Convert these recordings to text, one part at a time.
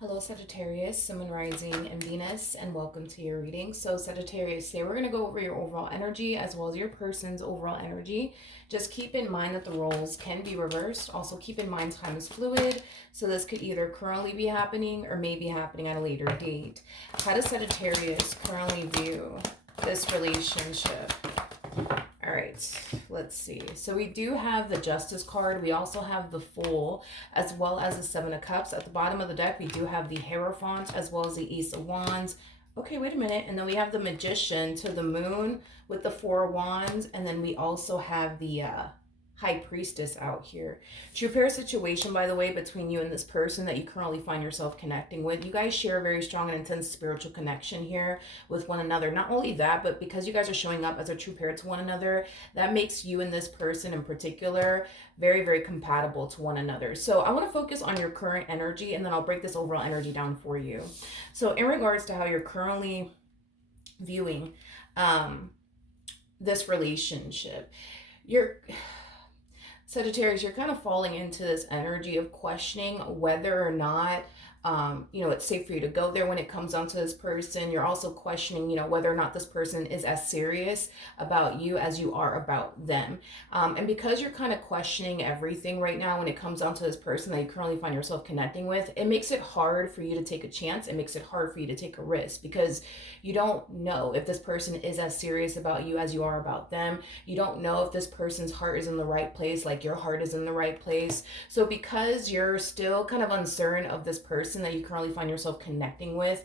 Hello, Sagittarius, Sun, Moon, Rising, and Venus, and welcome to your reading. So, Sagittarius, today we're going to go over your overall energy as well as your person's overall energy. Just keep in mind that the roles can be reversed. Also, keep in mind time is fluid, so this could either currently be happening or may be happening at a later date. How does Sagittarius currently view this relationship? All right, let's see. So we do have the Justice card. We also have the Fool, as well as the Seven of Cups. At the bottom of the deck, we do have the Hierophant, as well as the Ace of Wands. Okay, wait a minute. And then we have the Magician to the Moon with the Four of Wands. And then we also have the High Priestess out here. True pair situation, by the way, between you and this person that you currently find yourself connecting with. You guys share a very strong and intense spiritual connection here with one another. Not only that, but because you guys are showing up as a true pair to one another, that makes you and this person in particular very, very compatible to one another. So I want to focus on your current energy, and then I'll break this overall energy down for you. So in regards to how you're currently viewing this relationship, you're Sagittarius, you're kind of falling into this energy of questioning whether or not, it's safe for you to go there when it comes down to this person. You're also questioning, whether or not this person is as serious about you as you are about them. And because you're kind of questioning everything right now when it comes down to this person that you currently find yourself connecting with, it makes it hard for you to take a chance. It makes it hard for you to take a risk because you don't know if this person is as serious about you as you are about them. You don't know if this person's heart is in the right place, like your heart is in the right place. So because you're still kind of uncertain of this person that you currently find yourself connecting with,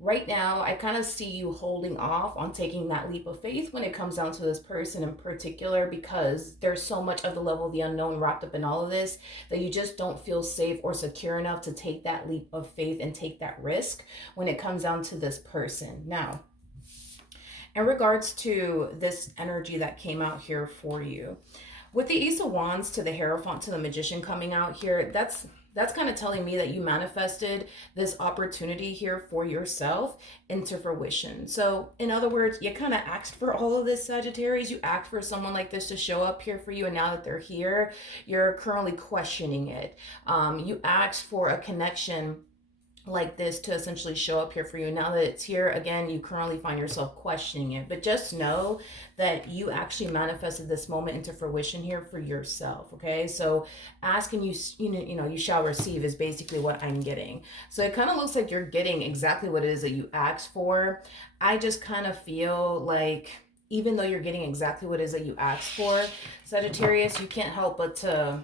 right now, I kind of see you holding off on taking that leap of faith when it comes down to this person in particular, because there's so much of the level of the unknown wrapped up in all of this that you just don't feel safe or secure enough to take that leap of faith and take that risk when it comes down to this person. Now, in regards to this energy that came out here for you, with the Ace of Wands to the Hierophant to the Magician coming out here, that's kind of telling me that you manifested this opportunity here for yourself into fruition. So in other words, you kind of asked for all of this, Sagittarius. You asked for someone like this to show up here for you, and now that they're here, you're currently questioning it. You asked for a connection like this to essentially show up here for you. Now that it's here again, you currently find yourself questioning it, but just know that you actually manifested this moment into fruition here for yourself. Okay, so ask and you shall receive is basically what I'm getting. So it kind of looks like you're getting exactly what it is that you asked for. I just kind of feel like even though you're getting exactly what it is that you asked for, Sagittarius, you can't help but to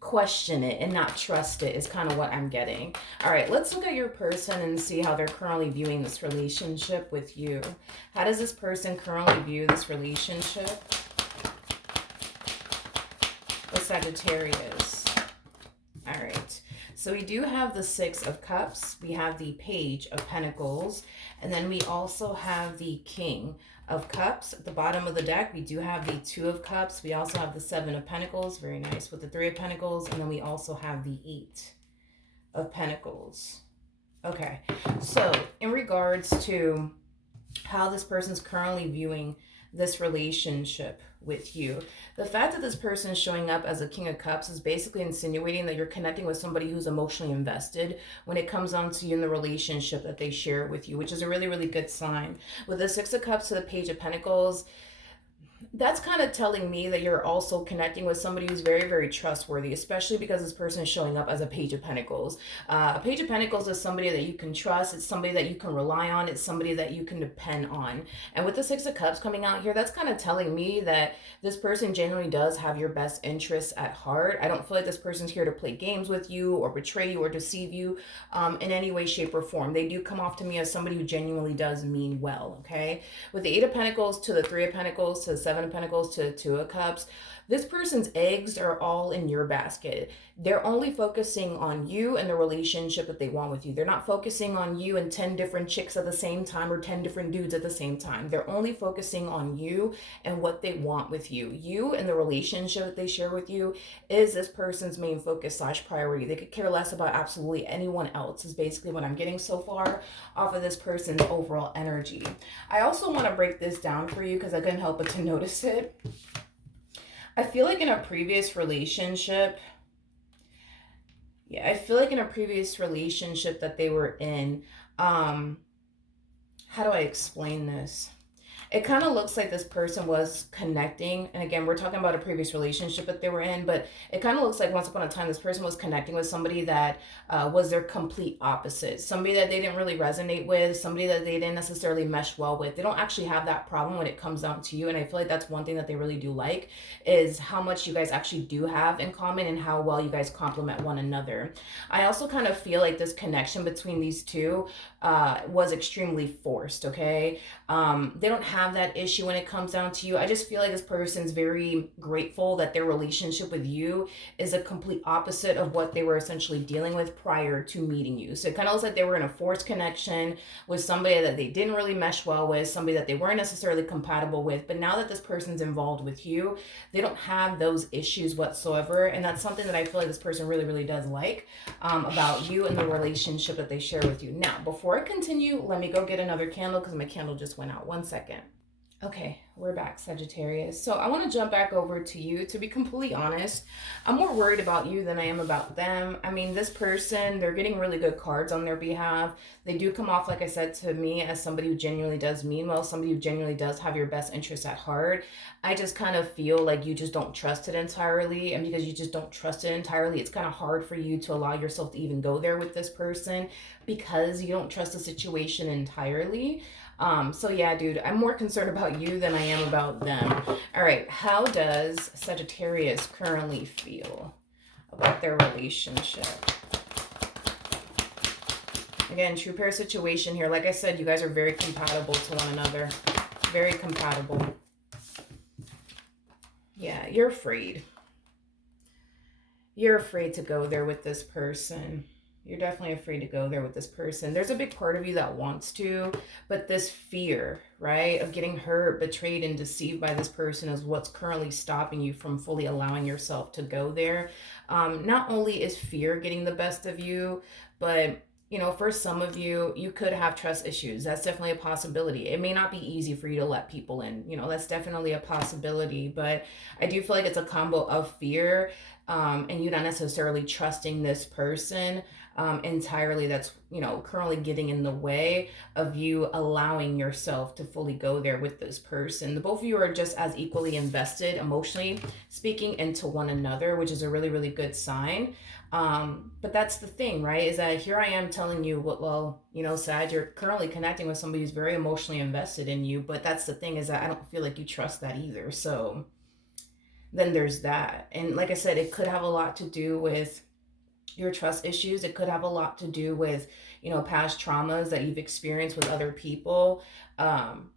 question it and not trust it is kind of what I'm getting. All right, let's look at your person and see how they're currently viewing this relationship with you. How does this person currently view this relationship with Sagittarius? All right, so we do have the Six of Cups, we have the Page of Pentacles, and then we also have the King of Cups. At the bottom of the deck, we do have the Two of Cups. We also have the Seven of Pentacles, very nice, with the Three of Pentacles, and then we also have the Eight of Pentacles. Okay, so in regards to how this person's currently viewing this relationship with you, the fact that this person is showing up as a King of Cups is basically insinuating that you're connecting with somebody who's emotionally invested when it comes down to you and the relationship that they share with you, which is a really, really good sign. With the Six of Cups to the Page of Pentacles, that's kind of telling me that you're also connecting with somebody who's very, very trustworthy, especially because this person is showing up as a Page of Pentacles. A Page of Pentacles is somebody that you can trust. It's somebody that you can rely on. It's somebody that you can depend on. And with the Six of Cups coming out here, that's kind of telling me that this person genuinely does have your best interests at heart. I don't feel like this person's here to play games with you or betray you or deceive you in any way, shape, or form. They do come off to me as somebody who genuinely does mean well, okay? With the Eight of Pentacles to the Three of Pentacles to the Seven of Pentacles to the Two of Cups, this person's eggs are all in your basket. They're only focusing on you and the relationship that they want with you. They're not focusing on you and 10 different chicks at the same time or 10 different dudes at the same time. They're only focusing on you and what they want with you. You and the relationship that they share with you is this person's main focus / priority. They could care less about absolutely anyone else is basically what I'm getting so far off of this person's overall energy. I also want to break this down for you because I couldn't help but to notice it. I feel like in a previous relationship, Yeah, I feel like in a previous relationship that they were in, um, how do I explain this? It kind of looks like this person was connecting. And again, we're talking about a previous relationship that they were in, but it kind of looks like once upon a time, this person was connecting with somebody that was their complete opposite. Somebody that they didn't really resonate with, somebody that they didn't necessarily mesh well with. They don't actually have that problem when it comes down to you. And I feel like that's one thing that they really do like is how much you guys actually do have in common and how well you guys complement one another. I also kind of feel like this connection between these two was extremely forced, okay? They don't have that issue when it comes down to you. I just feel like this person's very grateful that their relationship with you is a complete opposite of what they were essentially dealing with prior to meeting you. So it kind of looks like they were in a forced connection with somebody that they didn't really mesh well with, somebody that they weren't necessarily compatible with. But now that this person's involved with you, they don't have those issues whatsoever. And that's something that I feel like this person really, really does like about you and the relationship that they share with you. Now, before I continue, let me go get another candle because my candle just went out. 1 second. Okay, we're back, Sagittarius. So I want to jump back over to you. To be completely honest, I'm more worried about you than I am about them. I mean, this person, they're getting really good cards on their behalf. They do come off, like I said, to me as somebody who genuinely does mean well, somebody who genuinely does have your best interests at heart. I just kind of feel like you just don't trust it entirely. And because you just don't trust it entirely, it's kind of hard for you to allow yourself to even go there with this person because you don't trust the situation entirely. So yeah, dude, I'm more concerned about you than I am about them. All right, how does Sagittarius currently feel about their relationship? Again, true pair situation here. Like I said, you guys are very compatible to one another. Very compatible. Yeah, you're afraid. You're afraid to go there with this person. You're definitely afraid to go there with this person. There's a big part of you that wants to, but this fear, right, of getting hurt, betrayed, and deceived by this person is what's currently stopping you from fully allowing yourself to go there. Not only is fear getting the best of you, but you know, for some of you, you could have trust issues. That's definitely a possibility. It may not be easy for you to let people in. You know, that's definitely a possibility. But I do feel like it's a combo of fear and you not necessarily trusting this person entirely that's, you know, currently getting in the way of you allowing yourself to fully go there with this person. The both of you are just as equally invested, emotionally speaking, into one another, which is a really, really good sign. But that's the thing, right? Is that here I am telling you, well, you know, Sag, you're currently connecting with somebody who's very emotionally invested in you. But that's the thing is that I don't feel like you trust that either. So then there's that. And like I said, it could have a lot to do with your trust issues. It could have a lot to do with, you know, past traumas that you've experienced with other people.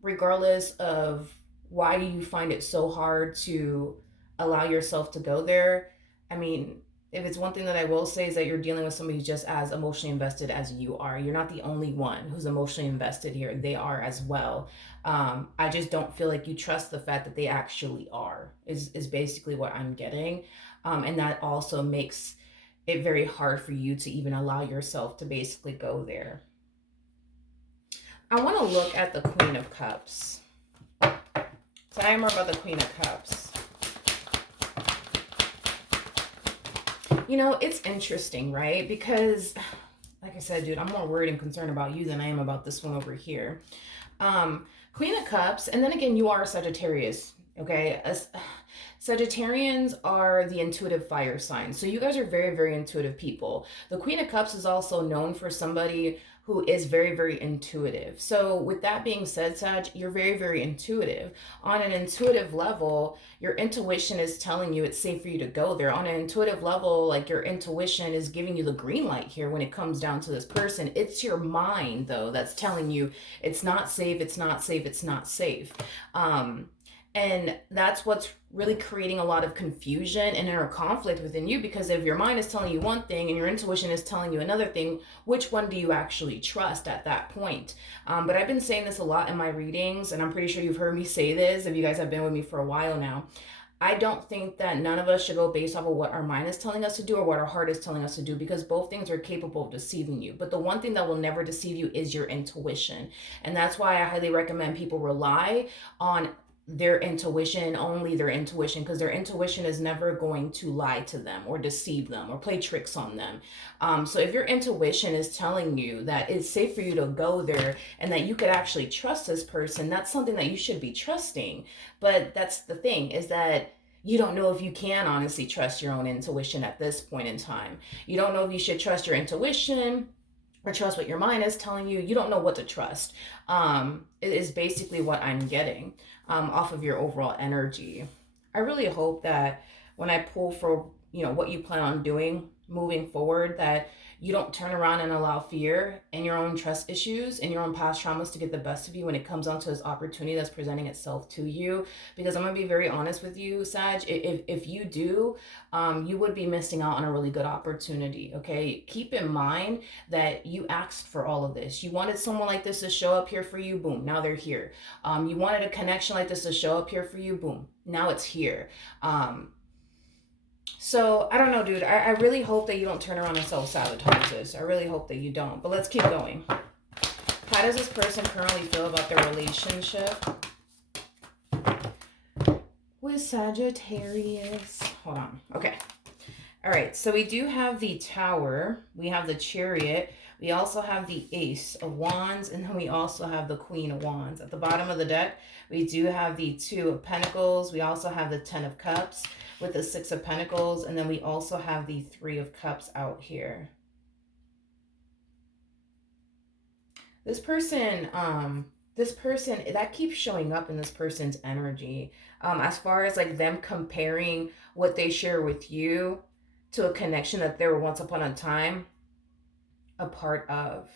Regardless of why do you find it so hard to allow yourself to go there, I mean, if it's one thing that I will say is that you're dealing with somebody who's just as emotionally invested as you are. You're not the only one who's emotionally invested here. They are as well. I just don't feel like you trust the fact that they actually are, is basically what I'm getting. And that also makes it very hard for you to even allow yourself to basically go there. I want to look at the Queen of Cups. Tell me more about the Queen of Cups. You know, it's interesting, right? Because, like I said, dude, I'm more worried and concerned about you than I am about this one over here. Queen of Cups, and then again, you are a Sagittarius, okay? Sagittarians are the intuitive fire sign. So you guys are very, very intuitive people. The Queen of Cups is also known for somebody who is very, very intuitive. So with that being said, Sag, you're very, very intuitive. On an intuitive level, your intuition is telling you it's safe for you to go there. On an intuitive level, like your intuition is giving you the green light here when it comes down to this person. It's your mind, though, that's telling you it's not safe, it's not safe, it's not safe. And that's what's really creating a lot of confusion and inner conflict within you, because if your mind is telling you one thing and your intuition is telling you another thing, which one do you actually trust at that point? But I've been saying this a lot in my readings, and I'm pretty sure you've heard me say this if you guys have been with me for a while now. I don't think that none of us should go based off of what our mind is telling us to do or what our heart is telling us to do, because both things are capable of deceiving you. But the one thing that will never deceive you is your intuition. And that's why I highly recommend people rely on their intuition, only their intuition, because their intuition is never going to lie to them or deceive them or play tricks on them. So if your intuition is telling you that it's safe for you to go there and that you could actually trust this person, that's something that you should be trusting. But that's the thing, is that you don't know if you can honestly trust your own intuition at this point in time. You don't know if you should trust your intuition or trust what your mind is telling you. You don't know what to trust. It is basically what I'm getting off of your overall energy. I really hope that when I pull for, what you plan on doing moving forward, that you don't turn around and allow fear and your own trust issues and your own past traumas to get the best of you when it comes onto this opportunity that's presenting itself to you. Because I'm going to be very honest with you, Sag, if you do, you would be missing out on a really good opportunity. Okay, keep in mind that you asked for all of this. You wanted someone like this to show up here for you, boom, now they're here. You wanted a connection like this to show up here for you, boom, now it's here. So I don't know, dude. I really hope that you don't turn around and self-sabotage this. I really hope that you don't. But let's keep going. How does this person currently feel about their relationship with Sagittarius? Hold on. Okay. All right. So we do have the Tower. We have the Chariot. We also have the Ace of Wands. And then we also have the Queen of Wands. At the bottom of the deck, we do have the Two of Pentacles. We also have the Ten of Cups with the Six of Pentacles, and then we also have the Three of Cups out here. This person, that keeps showing up in this person's energy. As far as like them comparing what they share with you to a connection that they were once upon a time a part of.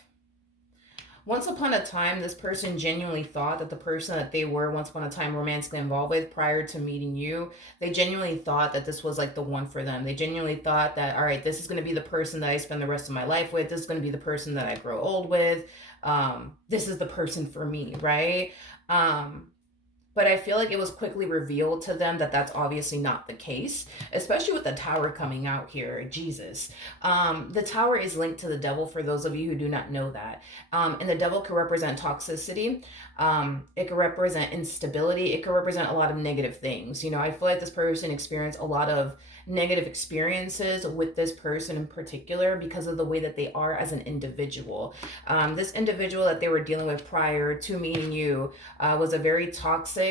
Once upon a time, this person genuinely thought that the person that they were once upon a time romantically involved with prior to meeting you, they genuinely thought that this was like the one for them. They genuinely thought that, all right, this is going to be the person that I spend the rest of my life with. This is going to be the person that I grow old with. This is the person for me, right? But I feel like it was quickly revealed to them that that's obviously not the case, especially with the Tower coming out here. Jesus. The Tower is linked to the devil, for those of you who do not know that. And the devil can represent toxicity. It can represent instability. It can represent a lot of negative things. I feel like this person experienced a lot of negative experiences with this person in particular because of the way that they are as an individual. This individual that they were dealing with prior to meeting you was a very toxic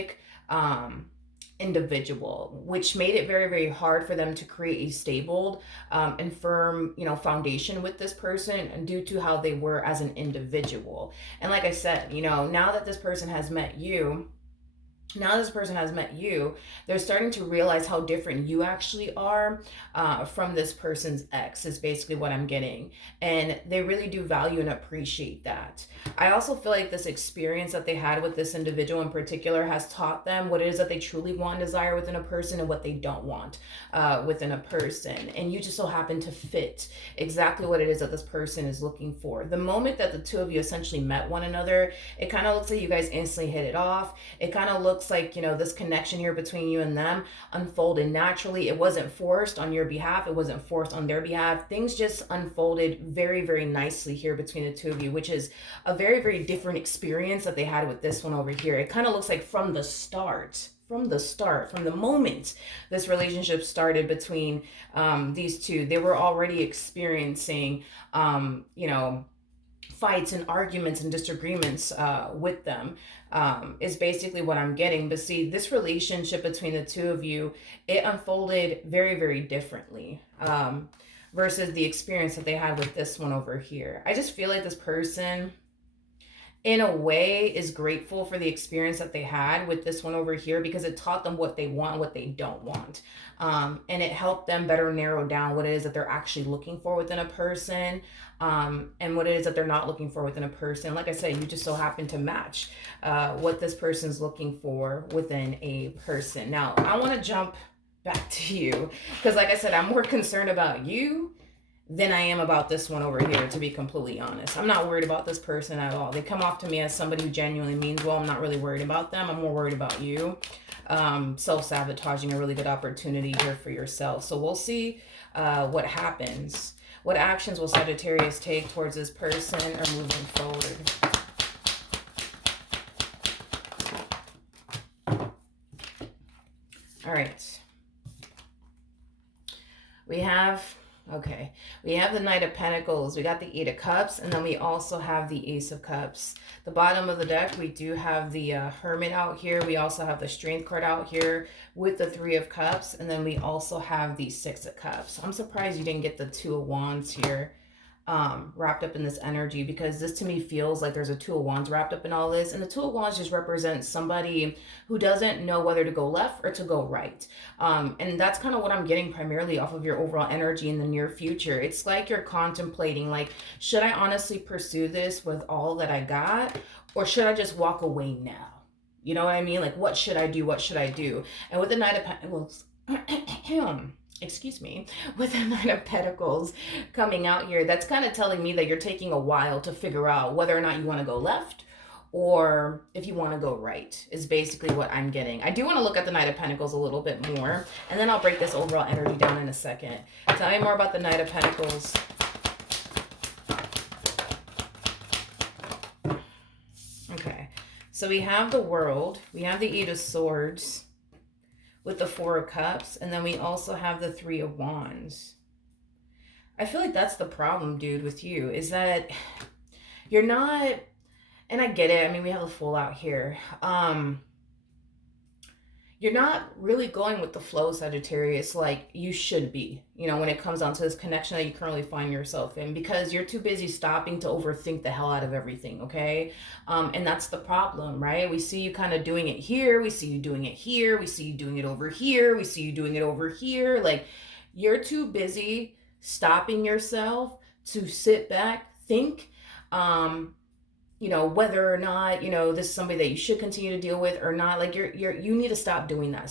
individual, which made it very, very hard for them to create a stable and firm, foundation with this person due to how they were as an individual. And like I said, now that this person has met you, they're starting to realize how different you actually are from this person's ex, is basically what I'm getting. And they really do value and appreciate that. I also feel like this experience that they had with this individual in particular has taught them what it is that they truly want and desire within a person and what they don't want within a person. And you just so happen to fit exactly what it is that this person is looking for. The moment that the two of you essentially met one another, it kind of looks like you guys instantly hit it off. It kind of looks like, this connection here between you and them unfolded naturally. It wasn't forced on your behalf. It wasn't forced on their behalf. Things just unfolded very, very nicely here between the two of you, which is a very, very different experience that they had with this one over here. It kind of looks like from the moment this relationship started between these two, they were already experiencing, fights and arguments and disagreements with them, is basically what I'm getting. But see, this relationship between the two of you, it unfolded very, very differently versus the experience that they had with this one over here. I just feel like this person, in a way, is grateful for the experience that they had with this one over here because it taught them what they want, what they don't want. And it helped them better narrow down what it is that they're actually looking for within a person, and what it is that they're not looking for within a person. Like I said, you just so happen to match what this person's looking for within a person. Now, I want to jump back to you because, like I said, I'm more concerned about you than I am about this one over here, to be completely honest. I'm not worried about this person at all. They come off to me as somebody who genuinely means well. I'm not really worried about them. I'm more worried about you. Self-sabotaging a really good opportunity here for yourself. So we'll see what happens. What actions will Sagittarius take towards this person or moving forward? All right. We have, okay, we have the Knight of Pentacles, we got the Eight of Cups, and then we also have the Ace of Cups. The bottom of the deck, we do have the Hermit out here. We also have the Strength card out here with the Three of Cups, and then we also have the Six of Cups. I'm surprised you didn't get the Two of Wands here. Wrapped up in this energy, because this to me feels like there's a Two of Wands wrapped up in all this, and the Two of Wands just represents somebody who doesn't know whether to go left or to go right, and that's kind of what I'm getting primarily off of your overall energy in the near future. It's like you're contemplating, like, should I honestly pursue this with all that I got, or should I just walk away now? You know what I mean? Like, what should I do? What should I do? And with the Knight of Pentacles, excuse me, with the Nine of Pentacles coming out here, that's kind of telling me that you're taking a while to figure out whether or not you want to go left or if you want to go right, is basically what I'm getting. I do want to look at the Knight of Pentacles a little bit more, and then I'll break this overall energy down in a second. Tell me more about the Knight of Pentacles. Okay, so we have the World, we have the Eight of Swords, with the Four of Cups, and then we also have the Three of Wands. I feel like that's the problem, dude, with you, is that you're not, and I get it, I mean, we have a Fool out here. You're not really going with the flow, Sagittarius, like you should be, you know, when it comes down to this connection that you currently find yourself in, because you're too busy stopping to overthink the hell out of everything, okay? And that's the problem, right? We see you kind of doing it here, we see you doing it here, we see you doing it over here, we see you doing it over here. Like, you're too busy stopping yourself to sit back, think, you know, whether or not, you know, this is somebody that you should continue to deal with or not. Like, you need to stop doing that.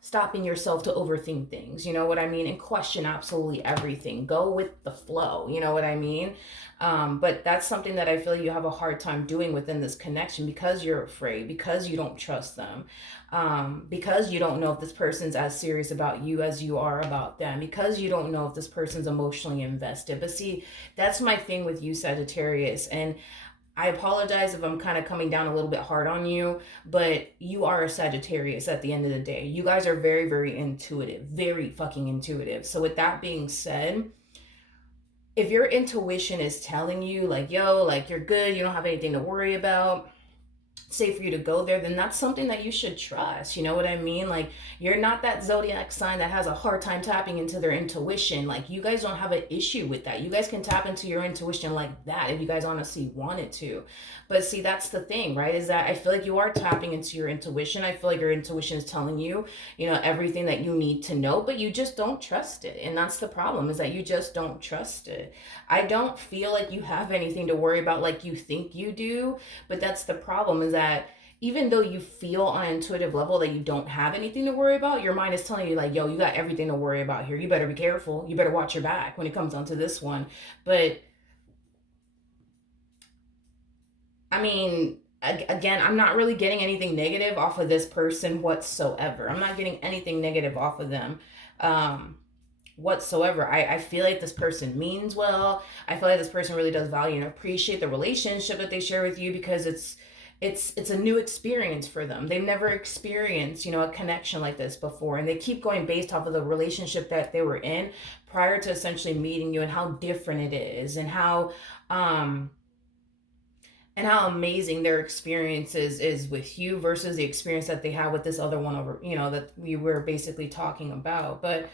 Stopping yourself to overthink things, you know what I mean? And question absolutely everything. Go with the flow, you know what I mean? But that's something that I feel you have a hard time doing within this connection, because you're afraid, because you don't trust them, because you don't know if this person's as serious about you as you are about them, because you don't know if this person's emotionally invested. But see, that's my thing with you, Sagittarius, and I apologize if I'm kind of coming down a little bit hard on you, but you are a Sagittarius at the end of the day. You guys are very, very intuitive, very fucking intuitive. So with that being said, if your intuition is telling you like, yo, like you're good, you don't have anything to worry about, safe for you to go there, then that's something that you should trust. You know what I mean? Like, you're not that zodiac sign that has a hard time tapping into their intuition. Like, you guys don't have an issue with that. You guys can tap into your intuition like that if you guys honestly wanted to. But see, that's the thing, right? Is that I feel like you are tapping into your intuition. I feel like your intuition is telling you, you know, everything that you need to know, but you just don't trust it. And that's the problem, is that you just don't trust it. I don't feel like you have anything to worry about like you think you do, but that's the problem, is that even though you feel on an intuitive level that you don't have anything to worry about, your mind is telling you like, yo, you got everything to worry about here. You better be careful. You better watch your back when it comes down to this one. But I mean, again, I'm not really getting anything negative off of this person whatsoever. I'm not getting anything negative off of them whatsoever. I feel like this person means well. I feel like this person really does value and appreciate the relationship that they share with you, because it's a new experience for them. They've never experienced, you know, a connection like this before, and they keep going based off of the relationship that they were in prior to essentially meeting you, and how different it is, and how amazing their experiences is with you versus the experience that they had with this other one over, you know, that we were basically talking about. But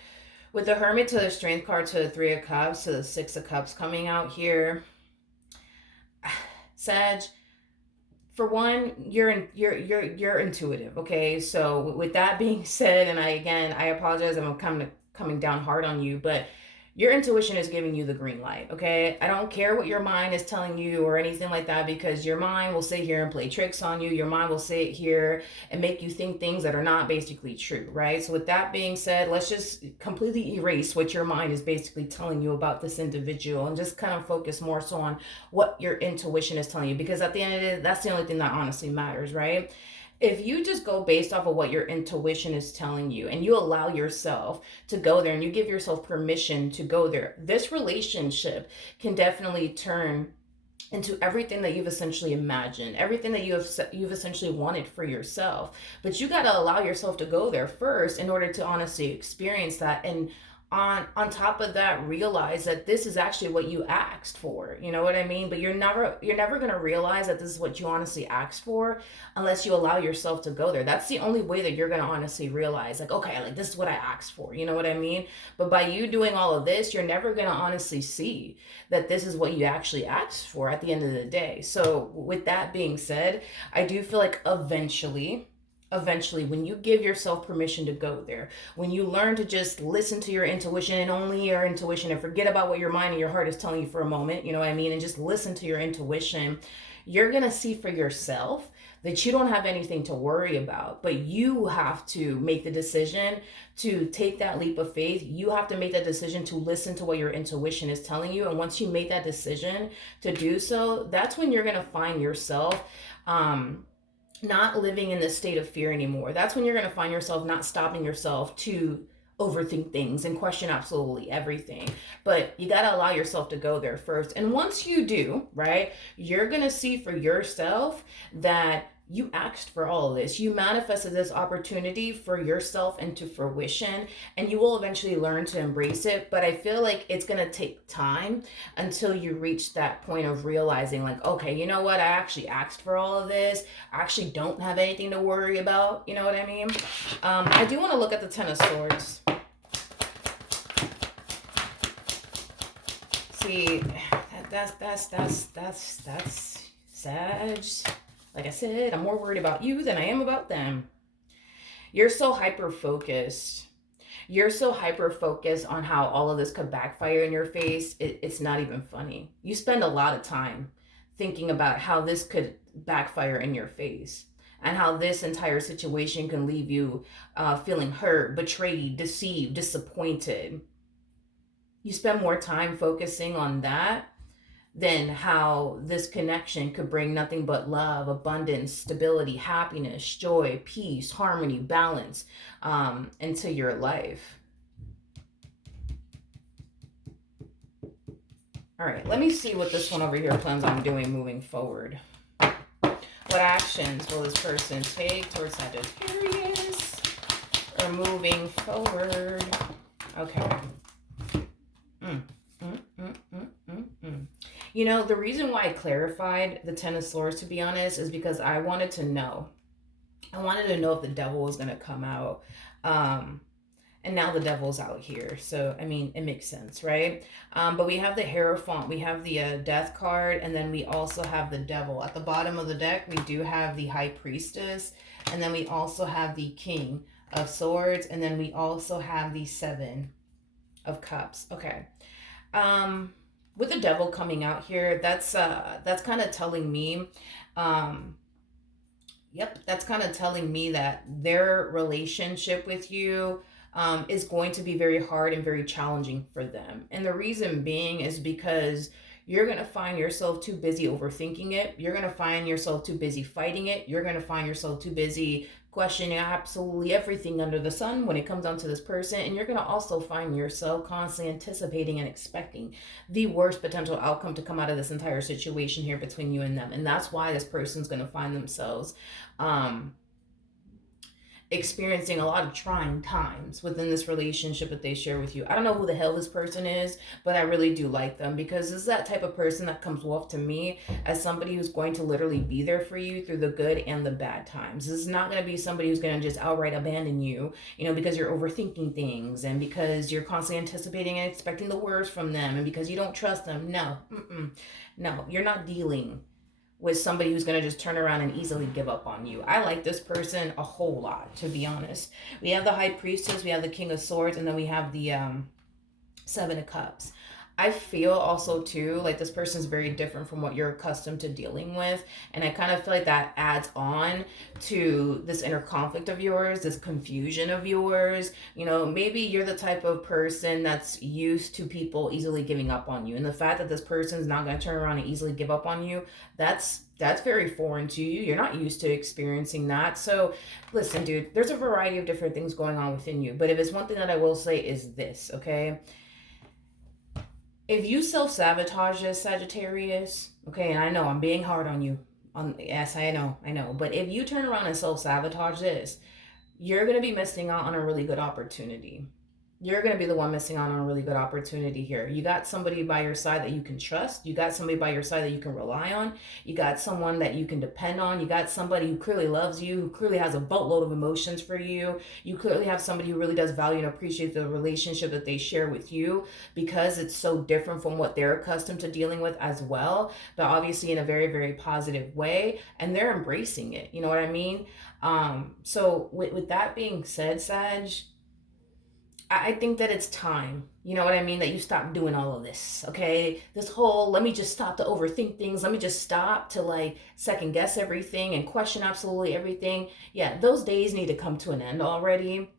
with the Hermit to the Strength card to the Three of Cups to the Six of Cups coming out here, Sag, for one, you're intuitive, okay? So with that being said, and I apologize, I'm coming down hard on you, but your intuition is giving you the green light, okay? I don't care what your mind is telling you or anything like that, because your mind will sit here and play tricks on you. Your mind will sit here and make you think things that are not basically true, right? So with that being said, let's just completely erase what your mind is basically telling you about this individual, and just kind of focus more so on what your intuition is telling you, because at the end of the day, that's the only thing that honestly matters, right? If you just go based off of what your intuition is telling you, and you allow yourself to go there, and you give yourself permission to go there, this relationship can definitely turn into everything that you've essentially imagined, everything that you've essentially wanted for yourself. But you got to allow yourself to go there first in order to honestly experience that. And on top of that, realize that this is actually what you asked for. You know what I mean? But you're never going to realize that this is what you honestly asked for unless you allow yourself to go there. That's the only way that you're going to honestly realize, like, okay, like this is what I asked for. You know what I mean? But by you doing all of this, you're never going to honestly see that this is what you actually asked for at the end of the day. So with that being said, I do feel like eventually, when you give yourself permission to go there, when you learn to just listen to your intuition and only your intuition, and forget about what your mind and your heart is telling you for a moment, you know what I mean, and just listen to your intuition, you're gonna see for yourself that you don't have anything to worry about. But you have to make the decision to take that leap of faith. You have to make that decision to listen to what your intuition is telling you. And once you make that decision to do so, that's when you're gonna find yourself not living in this state of fear anymore. That's when you're going to find yourself not stopping yourself to overthink things and question absolutely everything. But you got to allow yourself to go there first. And once you do, right, you're going to see for yourself that you asked for all of this. You manifested this opportunity for yourself into fruition, and you will eventually learn to embrace it. But I feel like it's going to take time until you reach that point of realizing, like, okay, you know what? I actually asked for all of this. I actually don't have anything to worry about. You know what I mean? I do want to look at the Ten of Swords. See, that's Sag. Like I said, I'm more worried about you than I am about them. You're so hyper focused. You're so hyper focused on how all of this could backfire in your face. It's not even funny. You spend a lot of time thinking about how this could backfire in your face and how this entire situation can leave you feeling hurt, betrayed, deceived, disappointed. You spend more time focusing on that than how this connection could bring nothing but love, abundance, stability, happiness, joy, peace, harmony, balance into your life. All right, let me see what this one over here plans on doing moving forward. What actions will this person take towards Sagittarius or moving forward? Okay. You know, the reason why I clarified the Ten of Swords, to be honest, is because I wanted to know. I wanted to know if the devil was going to come out. And now the devil's out here. So, I mean, it makes sense, right? But we have the Hierophant. We have the Death card. And then we also have the devil. At the bottom of the deck, we do have the High Priestess. And then we also have the King of Swords. And then we also have the Seven of Cups. Okay. With the devil coming out here, that's kind of telling me, that's kind of telling me that their relationship with you is going to be very hard and very challenging for them. And the reason being is because you're going to find yourself too busy overthinking it. You're going to find yourself too busy fighting it. You're going to find yourself too busy questioning absolutely everything under the sun when it comes down to this person. And you're going to also find yourself constantly anticipating and expecting the worst potential outcome to come out of this entire situation here between you and them. And that's why this person's going to find themselves experiencing a lot of trying times within this relationship that they share with you. I don't know who the hell this person is, but I really do like them because this is that type of person that comes off to me as somebody who's going to literally be there for you through the good and the bad times. This is not going to be somebody who's going to just outright abandon you, you know, because you're overthinking things and because you're constantly anticipating and expecting the worst from them and because you don't trust them. No, no, you're not dealing with somebody who's going to just turn around and easily give up on you. I like this person a whole lot, to be honest. We have the High Priestess, we have the King of Swords, and then we have the Seven of Cups. I feel also too like this person is very different from what you're accustomed to dealing with, and I kind of feel like that adds on to this inner conflict of yours, this confusion of yours. You know, maybe you're the type of person that's used to people easily giving up on you, and the fact that this person's not going to turn around and easily give up on you, that's very foreign to you. You're not used to experiencing that. So listen, dude, there's a variety of different things going on within you, but if it's one thing that I will say is this, okay? If you self-sabotage this, Sagittarius, okay, and I know I'm being hard on you. Yes, I know. But if you turn around and self-sabotage this, you're going to be missing out on a really good opportunity. You're going to be the one missing out on a really good opportunity here. You got somebody by your side that you can trust. You got somebody by your side that you can rely on. You got someone that you can depend on. You got somebody who clearly loves you, who clearly has a boatload of emotions for you. You clearly have somebody who really does value and appreciate the relationship that they share with you, because it's so different from what they're accustomed to dealing with as well, but obviously in a very, very positive way. And they're embracing it. You know what I mean? So with that being said, Sag, I think that it's time. You know what I mean? That you stop doing all of this, okay? This whole let me just stop to overthink things. Let me just stop to like second guess everything and question absolutely everything. Yeah, those days need to come to an end already.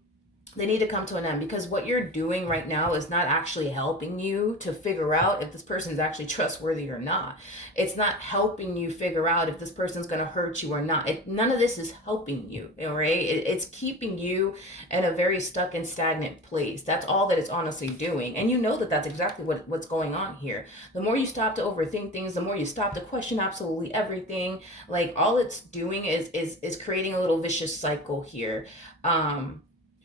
They need to come to an end, because what you're doing right now is not actually helping you to figure out if this person is actually trustworthy or not. It's not helping you figure out if this person's going to hurt you or not. None of this is helping you, all right? It's keeping you in a very stuck and stagnant place. That's all that it's honestly doing. And you know that that's exactly what's going on here. The more you stop to overthink things, the more you stop to question absolutely everything. Like, all it's doing is creating a little vicious cycle here.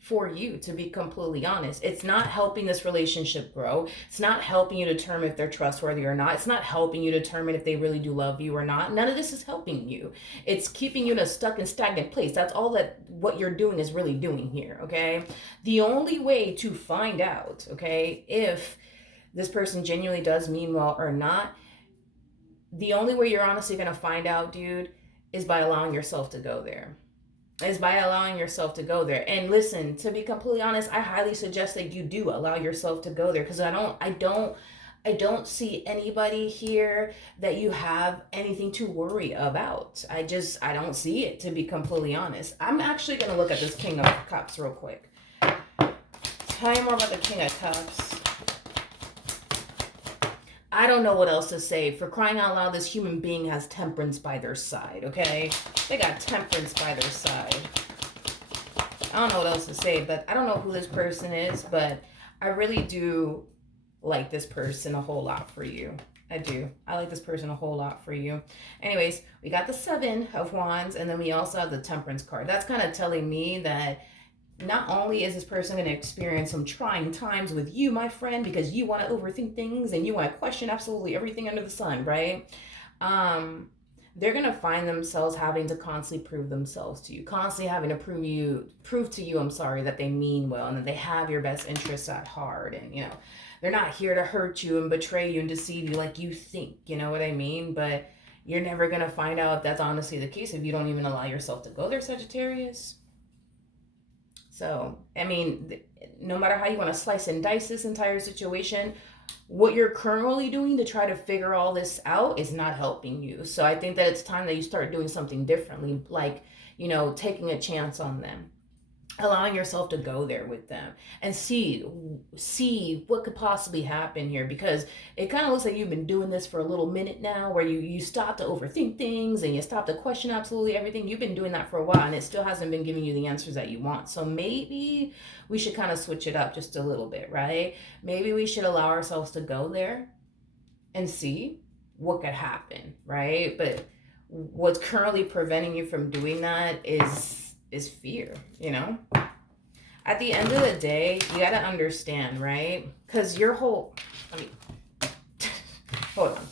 For you, to be completely honest, it's not helping this relationship grow. It's not helping you determine if they're trustworthy or not. It's not helping you determine if they really do love you or not. None of this is helping you. It's keeping you in a stuck and stagnant place. That's all that what you're doing is really doing here, okay? The only way to find out, okay, if this person genuinely does mean well or not, the only way you're honestly going to find out, dude, is by allowing yourself to go there. Is by allowing yourself to go there. And listen, to be completely honest, I highly suggest that you do allow yourself to go there, because I don't see anybody here that you have anything to worry about. I don't see it, to be completely honest. I'm actually going to look at this King of Cups real quick. Tell you more about the King of Cups. I don't know what else to say. For crying out loud, this human being has temperance by their side, okay? They got temperance by their side. I don't know what else to say, but I don't know who this person is, but I really do like this person a whole lot for you. I do. I like this person a whole lot for you. Anyways, we got the Seven of Wands, and then we also have the Temperance card. That's kind of telling me that not only is this person going to experience some trying times with you, my friend, because you want to overthink things and you want to question absolutely everything under the sun, right? They're going to find themselves having to constantly prove themselves to you, constantly having to prove to you, I'm sorry, that they mean well and that they have your best interests at heart. And, you know, they're not here to hurt you and betray you and deceive you like you think, you know what I mean? But you're never going to find out if that's honestly the case if you don't even allow yourself to go there, Sagittarius. So, I mean, no matter how you want to slice and dice this entire situation, what you're currently doing to try to figure all this out is not helping you. So I think that it's time that you start doing something differently, like, you know, taking a chance on them, allowing yourself to go there with them and see what could possibly happen here, because it kind of looks like you've been doing this for a little minute now, where you stop to overthink things and you stop to question absolutely everything. You've been doing that for a while and it still hasn't been giving you the answers that you want. So maybe we should kind of switch it up just a little bit, right? Maybe we should allow ourselves to go there and see what could happen, right? But what's currently preventing you from doing that is fear, you know? At the end of the day, you got to understand, right? Because your whole, hold on.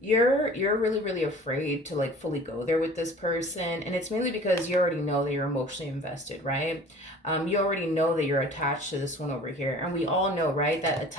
You're really, really afraid to like fully go there with this person. And it's mainly because you already know that you're emotionally invested, right? You already know that you're attached to this one over here. And we all know, right, that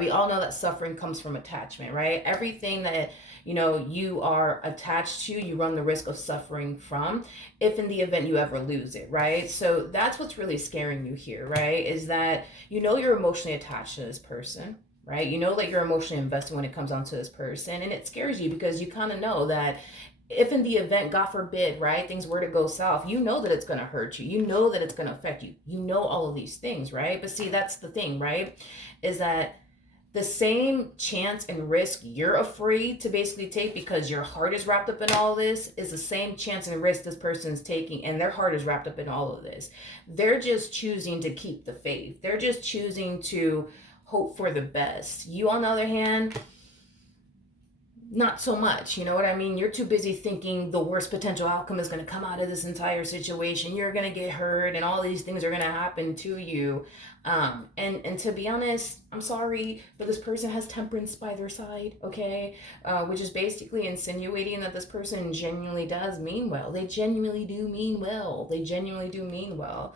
we all know that suffering comes from attachment, right? Everything that, you know, you are attached to, you run the risk of suffering from, if in the event you ever lose it, right? So that's what's really scaring you here, right? Is that, you know, you're emotionally attached to this person, right? You know that you're emotionally invested when it comes down to this person, and it scares you because you kind of know that if in the event, God forbid, right, things were to go south, you know that it's going to hurt you. You know that it's going to affect you. You know all of these things, right? But see, that's the thing, right? Is that the same chance and risk you're afraid to basically take because your heart is wrapped up in all this is the same chance and risk this person's taking, and their heart is wrapped up in all of this. They're just choosing to keep the faith. They're just choosing to hope for the best. You, on the other hand, not so much. You know what I mean? You're too busy thinking the worst potential outcome is going to come out of this entire situation. You're going to get hurt, and all these things are going to happen to you. And to be honest, I'm sorry, but this person has temperance by their side, okay? Which is basically insinuating that this person genuinely does mean well. They genuinely do mean well. They genuinely do mean well.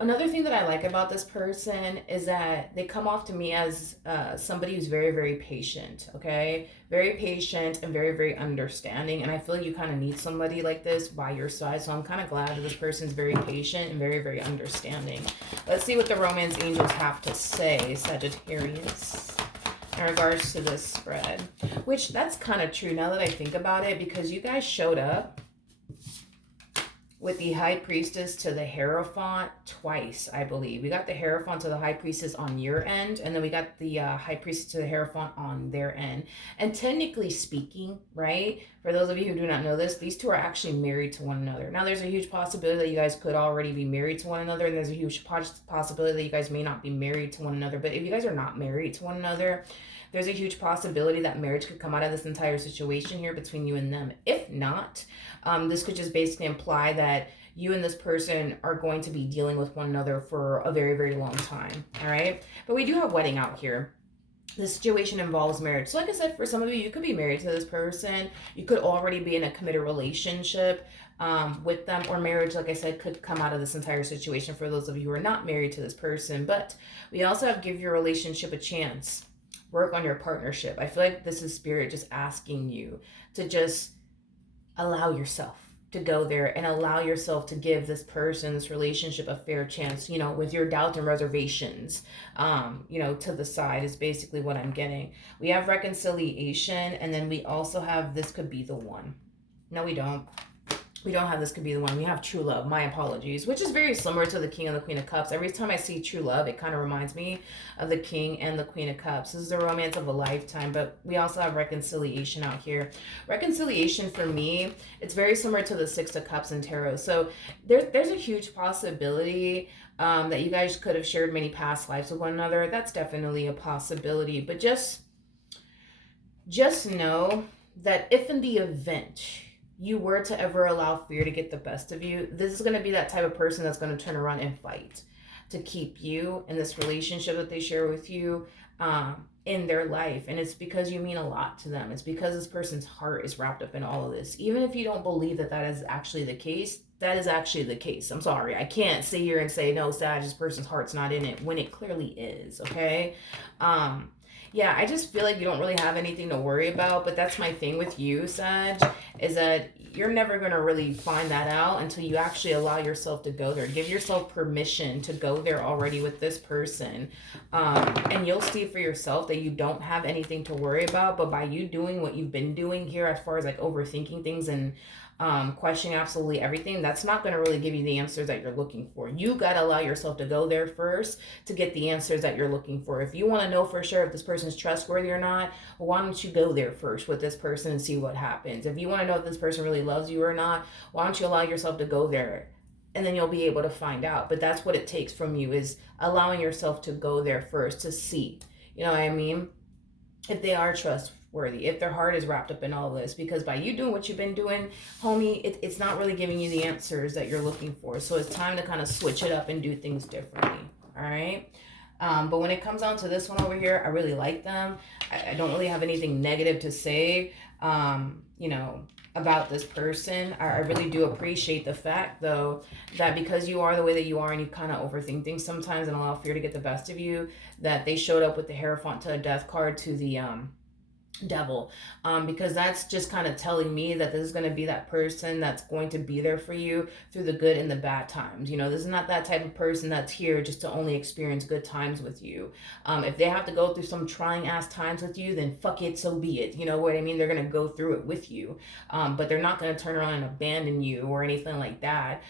Another thing that I like about this person is that they come off to me as somebody who's very, very patient, okay? Very patient and very, very understanding. And I feel like you kind of need somebody like this by your side. So I'm kind of glad that this person's very patient and very, very understanding. Let's see what the romance angels have to say, Sagittarius, in regards to this spread. Which, that's kind of true now that I think about it, because you guys showed up with the High Priestess to the Hierophant twice, I believe. We got the Hierophant to the High Priestess on your end, and then we got the High Priestess to the Hierophant on their end. And technically speaking, right, for those of you who do not know this, these two are actually married to one another. Now, there's a huge possibility that you guys could already be married to one another, and there's a huge possibility that you guys may not be married to one another. But if you guys are not married to one another, there's a huge possibility that marriage could come out of this entire situation here between you and them. If not, this could just basically imply that you and this person are going to be dealing with one another for a very, very long time. All right. But we do have wedding out here. The situation involves marriage. So like I said, for some of you, you could be married to this person. You could already be in a committed relationship with them, or marriage, like I said, could come out of this entire situation for those of you who are not married to this person. But we also have give your relationship a chance. Work on your partnership. I feel like this is spirit just asking you to just allow yourself to go there and allow yourself to give this person, this relationship, a fair chance, you know, with your doubts and reservations, you know, to the side is basically what I'm getting. We have reconciliation, and then we also have this could be the one. No, we don't. We don't have this could be the one. We have true love. My apologies. Which is very similar to the King and the Queen of Cups. Every time I see true love, it kind of reminds me of the King and the Queen of Cups. This is the romance of a lifetime, but we also have reconciliation out here. Reconciliation for me, it's very similar to the Six of Cups in Tarot. So there's a huge possibility that you guys could have shared many past lives with one another. That's definitely a possibility. But just know that if in the event you were to ever allow fear to get the best of you, this is going to be that type of person that's going to turn around and fight to keep you in this relationship that they share with you in their life. And it's because you mean a lot to them. It's because this person's heart is wrapped up in all of this. Even if you don't believe that that is actually the case, that is actually the case. I'm sorry. I can't sit here and say, no, Sag, this person's heart's not in it when it clearly is, okay? Yeah, I just feel like you don't really have anything to worry about, but that's my thing with you, Sag, is that you're never going to really find that out until you actually allow yourself to go there. Give yourself permission to go there already with this person, and you'll see for yourself that you don't have anything to worry about, but by you doing what you've been doing here as far as like overthinking things and questioning absolutely everything, that's not going to really give you the answers that you're looking for. You got to allow yourself to go there first to get the answers that you're looking for. If you want to know for sure if this person's trustworthy or not, well, why don't you go there first with this person and see what happens? If you want to know if this person really loves you or not, why don't you allow yourself to go there, and then you'll be able to find out. But that's what it takes from you, is allowing yourself to go there first to see, you know what I mean, if they are trustworthy, if their heart is wrapped up in all this. Because by you doing what you've been doing, homie, it's not really giving you the answers that you're looking for. So it's time to kind of switch it up and do things differently. All right. But when it comes down to this one over here, I really like them. I don't really have anything negative to say, you know, about this person. I really do appreciate the fact, though, that because you are the way that you are and you kind of overthink things sometimes and allow fear to get the best of you, that they showed up with the Hierophant to the Death card to the Devil, because that's just kind of telling me that this is going to be that person that's going to be there for you through the good and the bad times. You know, this is not that type of person that's here just to only experience good times with you. If they have to go through some trying ass times with you, then fuck it, so be it. You know what I mean? They're going to go through it with you, but they're not going to turn around and abandon you or anything like that.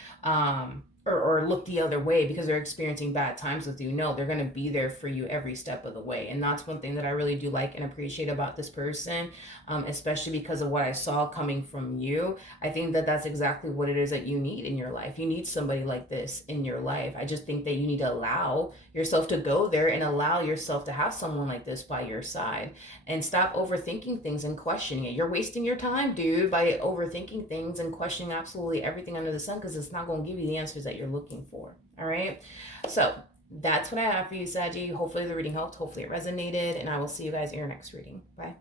or look the other way because they're experiencing bad times with you. No, they're going to be there for you every step of the way. And that's one thing that I really do like and appreciate about this person, especially because of what I saw coming from you. I think that that's exactly what it is that you need in your life. You need somebody like this in your life. I just think that you need to allow yourself to go there and allow yourself to have someone like this by your side, and stop overthinking things and questioning it. You're wasting your time, dude, by overthinking things and questioning absolutely everything under the sun, because it's not going to give you the answers that you're looking for. All right. So that's what I have for you, Saggy. Hopefully the reading helped. Hopefully it resonated. And I will see you guys in your next reading. Bye.